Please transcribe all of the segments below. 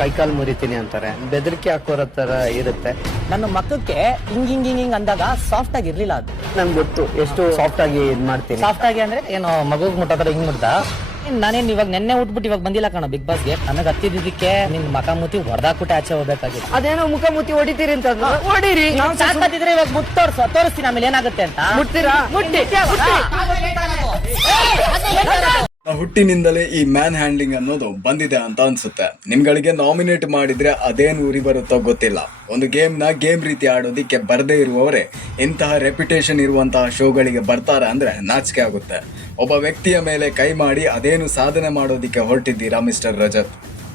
ಕೈಕಾಲು ಮುರಿತೀನಿ ಅಂತಾರೆ, ಬೆದರಿಕೆ ಹಾಕೋರ ತರ ಇರುತ್ತೆ. ನನ್ನ ಮಕ್ಕಕ್ಕೆ ಹಿಂಗ್ ಅಂದಾಗ ಸಾಫ್ಟ್ ಆಗಿ ಇರ್ಲಿಲ್ಲ ಅದು. ನಂಗೆ ಗೊತ್ತು ಎಷ್ಟು ಸಾಫ್ಟ್ ಆಗಿ ಇದ್ ಮಾಡ್ತೀನಿ. ಸಾಫ್ಟ್ ಆಗಿ ಅಂದ್ರೆ ಏನು ಮಗುಗ್ ಮುಟ್ಟೋದ್ರ ಹಿಂಗ್ ಮುಟ್ದ. ನಾನೇನ್ ಇವಾಗ ನೆನ್ನೆ ಉಟ್ಬಿಟ್ಟು ಇವಾಗ ಬಂದಿಲ್ಲ ಕಣ ಬಿಗ್ ಬಾಸ್ಗೆ. ನನಗ್ ಹತ್ತಿದ್ದಕ್ಕೆ ನಿನ್ ಮಕ ಮುತ್ತಿ ಹೊಡೆದಾಕ್ಬಿಟ್ಟು ಆಚೆ ಹೋಗ್ಬೇಕಾಗಿತ್ತು. ಅದೇನೋ ಮುಖ ಮುತ್ತಿ ಹೊಡಿತೀರಿ ಅಂತ ಹೊಡೀರಿ. ಸಾಕಾಗಿದ್ರೆ ಇವಾಗ ತೋರಿಸ್ತೀನಿ ಆಮೇಲೆ ಏನಾಗುತ್ತೆ ಅಂತ. ಮುಟ್ತೀರಾ? ಹುಟ್ಟಿನಿಂದಲೇ ಈ ಮ್ಯಾನ್ ಹ್ಯಾಂಡ್ಲಿಂಗ್ ಅನ್ನೋದು ಬಂದಿದೆ ಅಂತ ಅನ್ಸುತ್ತೆ. ನಿಮ್ಗಳಿಗೆ ನಾಮಿನೇಟ್ ಮಾಡಿದ್ರೆ ಅದೇನು ಉರಿ ಬರುತ್ತೋ ಗೊತ್ತಿಲ್ಲ. ಒಂದು ಗೇಮ್ ರೀತಿ ಆಡೋದಿಕ್ಕೆ ಬರದೇ ಇರುವವರೇ ಇಂತಹ ರೆಪ್ಯುಟೇಷನ್ ಇರುವಂತಹ ಶೋಗಳಿಗೆ ಬರ್ತಾರೆ ಅಂದ್ರೆ ನಾಚಿಕೆ ಆಗುತ್ತೆ. ಒಬ್ಬ ವ್ಯಕ್ತಿಯ ಮೇಲೆ ಕೈ ಮಾಡಿ ಅದೇನು ಸಾಧನೆ ಮಾಡೋದಿಕ್ಕೆ ಹೊರಟಿದ್ದೀರಾ ಮಿಸ್ಟರ್ ರಜತ್?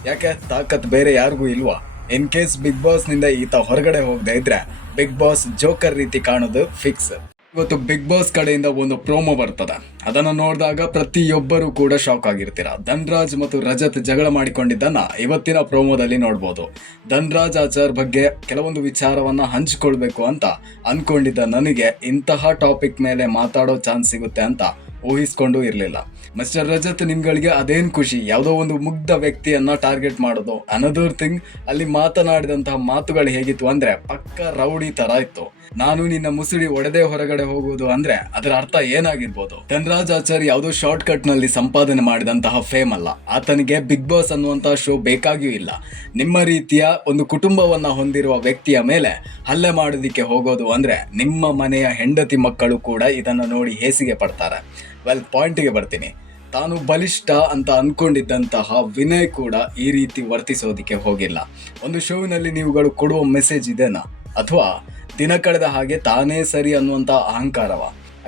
ಯಾಕೆ ತಾಕತ್ ಬೇರೆ ಯಾರಿಗೂ ಇಲ್ವಾ? ಇನ್ ಕೇಸ್ ಬಿಗ್ ಬಾಸ್ ನಿಂದ ಈತ ಹೊರಗಡೆ ಹೋಗದೆ ಇದ್ರೆ ಬಿಗ್ ಬಾಸ್ ಜೋಕರ್ ರೀತಿ ಕಾಣೋದು ಫಿಕ್ಸ್. ಇವತ್ತು ಬಿಗ್ ಬಾಸ್ ಕಡೆಯಿಂದ ಒಂದು ಪ್ರೋಮೋ ಬರ್ತದೆ. ಅದನ್ನು ನೋಡಿದಾಗ ಪ್ರತಿಯೊಬ್ಬರು ಕೂಡ ಶಾಕ್ ಆಗಿರ್ತೀರ. ಧನ್ರಾಜ್ ಮತ್ತು ರಜತ್ ಜಗಳ ಮಾಡಿಕೊಂಡಿದ್ದನ್ನ ಇವತ್ತಿನ ಪ್ರೋಮೋದಲ್ಲಿ ನೋಡ್ಬೋದು. ಧನ್ರಾಜ್ ಆಚಾರ್ ಬಗ್ಗೆ ಕೆಲವೊಂದು ವಿಚಾರವನ್ನ ಹಂಚಿಕೊಳ್ಬೇಕು ಅಂತ ಅನ್ಕೊಂಡಿದ್ದ ನನಗೆ ಇಂತಹ ಟಾಪಿಕ್ ಮೇಲೆ ಮಾತಾಡೋ ಚಾನ್ಸ್ ಸಿಗುತ್ತೆ ಅಂತ ಊಹಿಸ್ಕೊಂಡು ಇರಲಿಲ್ಲ. ಮಿಸ್ಟರ್ ರಜತ್, ನಿಮ್ಗಳಿಗೆ ಅದೇನು ಖುಷಿ ಯಾವುದೋ ಒಂದು ಮುಗ್ಧ ವ್ಯಕ್ತಿಯನ್ನ ಟಾರ್ಗೆಟ್ ಮಾಡೋದು. ಅನದರ್ ಥಿಂಗ್, ಅಲ್ಲಿ ಮಾತನಾಡಿದಂತಹ ಮಾತುಗಳು ಹೇಗಿತ್ತು ಅಂದ್ರೆ ಪಕ್ಕ ರೌಡಿ ತರ ಇತ್ತು. ನಾನು ನಿನ್ನ ಮುಸುಡಿ ಒಡೆದೇ ಹೊರಗಡೆ ಹೋಗುವುದು ಅಂದ್ರೆ ಅದರ ಅರ್ಥ ಏನಾಗಿರ್ಬೋದು? ಧನ್ರಾಜ್ ಆಚಾರ್ ಯಾವುದೋ ಶಾರ್ಟ್ ಕಟ್ ನಲ್ಲಿ ಸಂಪಾದನೆ ಮಾಡಿದಂತಹ ಫೇಮ್ ಅಲ್ಲ. ಆತನಿಗೆ ಬಿಗ್ ಬಾಸ್ ಅನ್ನುವಂತಹ ಶೋ ಬೇಕಾಗಿಯೂ ಇಲ್ಲ. ನಿಮ್ಮ ರೀತಿಯ ಒಂದು ಕುಟುಂಬವನ್ನ ಹೊಂದಿರುವ ವ್ಯಕ್ತಿಯ ಮೇಲೆ ಹಲ್ಲೆ ಮಾಡೋದಿಕ್ಕೆ ಹೋಗೋದು ಅಂದ್ರೆ ನಿಮ್ಮ ಮನೆಯ ಹೆಂಡತಿ ಮಕ್ಕಳು ಕೂಡ ಇದನ್ನು ನೋಡಿ ಹೇಸಿಗೆ ಪಡ್ತಾರೆ. ಪಾಯಿಂಟ್ಗೆ ಬರ್ತೀನಿ. ತಾನು ಬಲಿಷ್ಠ ಅಂತ ಅನ್ಕೊಂಡಿದ್ದಂತಹ ವಿನಯ್ ಕೂಡ ಈ ರೀತಿ ವರ್ತಿಸೋದಿಕ್ಕೆ ಹೋಗಿಲ್ಲ. ಒಂದು ಶೋವಿನಲ್ಲಿ ನೀವುಗಳು ಕೊಡುವ ಮೆಸೇಜ್ ಇದೆನಾ, ಅಥವಾ ದಿನ ಕಳೆದ ಹಾಗೆ ತಾನೇ ಸರಿ ಅನ್ನುವಂಥ ಅಹಂಕಾರವ?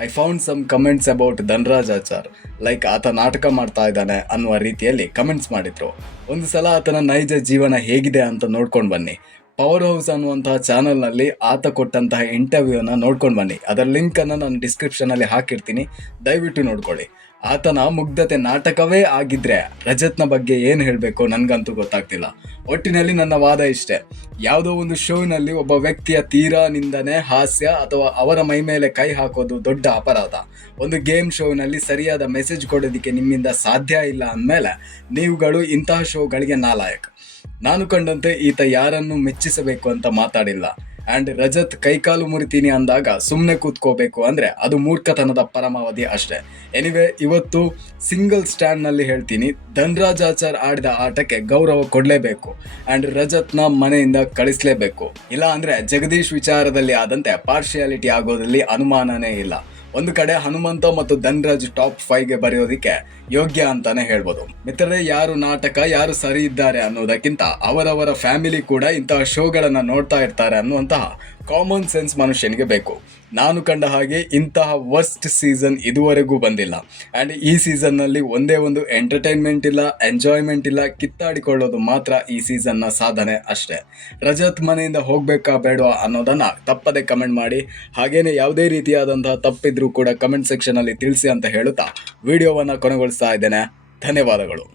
I found some comments about Dhanraj Achar, like ಆತ ನಾಟಕ ಮಾಡ್ತಾ ಇದ್ದಾನೆ ಅನ್ನುವ ರೀತಿಯಲ್ಲಿ ಕಮೆಂಟ್ಸ್ ಮಾಡಿದ್ರು. ಒಂದು ಸಲ ಆತನ ನೈಜ ಜೀವನ ಹೇಗಿದೆ ಅಂತ ನೋಡ್ಕೊಂಡು ಬನ್ನಿ. ಪವರ್ ಹೌಸ್ ಅನ್ನುವಂತಹ ಚಾನಲ್ನಲ್ಲಿ ಆತ ಕೊಟ್ಟಂತಹ ಇಂಟರ್ವ್ಯೂನ ನೋಡ್ಕೊಂಡು ಬನ್ನಿ. ಅದರ ಲಿಂಕನ್ನು ನಾನು ಡಿಸ್ಕ್ರಿಪ್ಷನಲ್ಲಿ ಹಾಕಿರ್ತೀನಿ, ದಯವಿಟ್ಟು ನೋಡ್ಕೊಳ್ಳಿ. ಆತನ ಮುಗ್ಧತೆ ನಾಟಕವೇ ಆಗಿದ್ರೆ ರಜತ್ನ ಬಗ್ಗೆ ಏನು ಹೇಳಬೇಕು ನನಗಂತೂ ಗೊತ್ತಾಗ್ತಿಲ್ಲ. ಒಟ್ಟಿನಲ್ಲಿ ನನ್ನ ವಾದ ಇಷ್ಟೇ, ಯಾವುದೋ ಒಂದು ಶೋನಲ್ಲಿ ಒಬ್ಬ ವ್ಯಕ್ತಿಯ ತೀರಾ ನಿಂದನೆ, ಹಾಸ್ಯ ಅಥವಾ ಅವರ ಮೈ ಮೇಲೆ ಕೈ ಹಾಕೋದು ದೊಡ್ಡ ಅಪರಾಧ. ಒಂದು ಗೇಮ್ ಶೋನಲ್ಲಿ ಸರಿಯಾದ ಮೆಸೇಜ್ ಕೊಡೋದಕ್ಕೆ ನಿಮ್ಮಿಂದ ಸಾಧ್ಯ ಇಲ್ಲ ಅಂದಮೇಲೆ ನೀವುಗಳು ಇಂತಹ ಶೋಗಳಿಗೆ ನಾಲಾಯಕ್. ನಾನು ಕಂಡಂತೆ ಈತ ಯಾರನ್ನು ಮೆಚ್ಚಿಸಬೇಕು ಅಂತ ಮಾತಾಡಿಲ್ಲ. ಆ್ಯಂಡ್ ರಜತ್ ಕೈಕಾಲು ಮುರಿತೀನಿ ಅಂದಾಗ ಸುಮ್ಮನೆ ಕೂತ್ಕೋಬೇಕು ಅಂದರೆ ಅದು ಮೂರ್ಖತನದ ಪರಮಾವಧಿ ಅಷ್ಟೇ. ಎನಿವೆ, ಇವತ್ತು ಸಿಂಗಲ್ ಸ್ಟ್ಯಾಂಡ್ನಲ್ಲಿ ಹೇಳ್ತೀನಿ, ಧನ್ರಾಜ್ ಆಚಾರ್ ಆಡಿದ ಆಟಕ್ಕೆ ಗೌರವ ಕೊಡಲೇಬೇಕು ಆ್ಯಂಡ್ ರಜತ್ನ ಮನೆಯಿಂದ ಕಳಿಸಲೇಬೇಕು. ಇಲ್ಲ ಅಂದರೆ ಜಗದೀಶ್ ವಿಚಾರದಲ್ಲಿ ಆದಂತೆ ಪಾರ್ಶಿಯಾಲಿಟಿ ಆಗೋದ್ರಲ್ಲಿ ಅನುಮಾನನೇ ಇಲ್ಲ. ಒಂದು ಕಡೆ ಹನುಮಂತ ಮತ್ತು ಧನ್ರಾಜ್ ಟಾಪ್ 5ಗೆ ಬರೆಯೋದಿಕ್ಕೆ ಯೋಗ್ಯ ಅಂತಾನೆ ಹೇಳ್ಬೋದು. ಮಿತ್ರರೇ, ಯಾರು ನಾಟಕ ಯಾರು ಸರಿ ಇದ್ದಾರೆ ಅನ್ನೋದಕ್ಕಿಂತ ಅವರವರ ಫ್ಯಾಮಿಲಿ ಕೂಡ ಇಂತಹ ಶೋಗಳನ್ನು ನೋಡ್ತಾ ಇರ್ತಾರೆ ಅನ್ನುವಂತಹ ಕಾಮನ್ ಸೆನ್ಸ್ ಮನುಷ್ಯನಿಗೆ ಬೇಕು. ನಾನು ಕಂಡ ಹಾಗೆ ಇಂತಹ ವರ್ಸ್ಟ್ ಸೀಸನ್ ಇದುವರೆಗೂ ಬಂದಿಲ್ಲ. ಆ್ಯಂಡ್ ಈ ಸೀಸನ್ನಲ್ಲಿ ಒಂದೇ ಒಂದು ಎಂಟರ್ಟೈನ್ಮೆಂಟ್ ಇಲ್ಲ, ಎಂಜಾಯ್ಮೆಂಟ್ ಇಲ್ಲ, ಕಿತ್ತಾಡಿಕೊಳ್ಳೋದು ಮಾತ್ರ ಈ ಸೀಸನ್ನ ಸಾಧನೆ ಅಷ್ಟೇ. ರಜತ್ ಮನೆಯಿಂದ ಹೋಗಬೇಕಾ ಬೇಡವಾ ಅನ್ನೋದನ್ನು ತಪ್ಪದೆ ಕಮೆಂಟ್ ಮಾಡಿ. ಹಾಗೇನೆ ಯಾವುದೇ ರೀತಿಯಾದಂತಹ ತಪ್ಪಿದ್ರೂ ಕೂಡ ಕಮೆಂಟ್ ಸೆಕ್ಷನಲ್ಲಿ ತಿಳಿಸಿ ಅಂತ ಹೇಳುತ್ತಾ ವಿಡಿಯೋವನ್ನು ಕೊನೆಗೊಳಿಸ್ತಾ ಇದ್ದೇನೆ. ಧನ್ಯವಾದಗಳು.